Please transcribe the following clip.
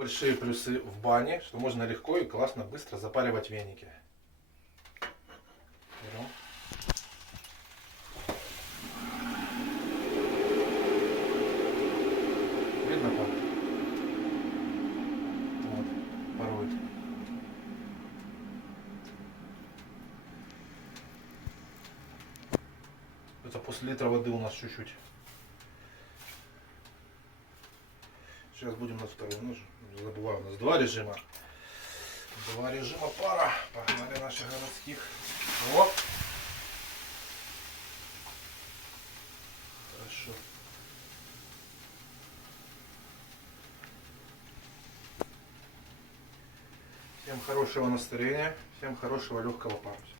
большие плюсы в бане, что можно легко и классно быстро запаривать веники. Берем. Видно как? Вот, парует. Это после литра воды у нас чуть-чуть. Сейчас будем на второй. Ну, забываю, у нас два режима. Два режима пара. Погнали наших городских. Оп. Хорошо. Всем хорошего настроения. Всем хорошего легкого паруса.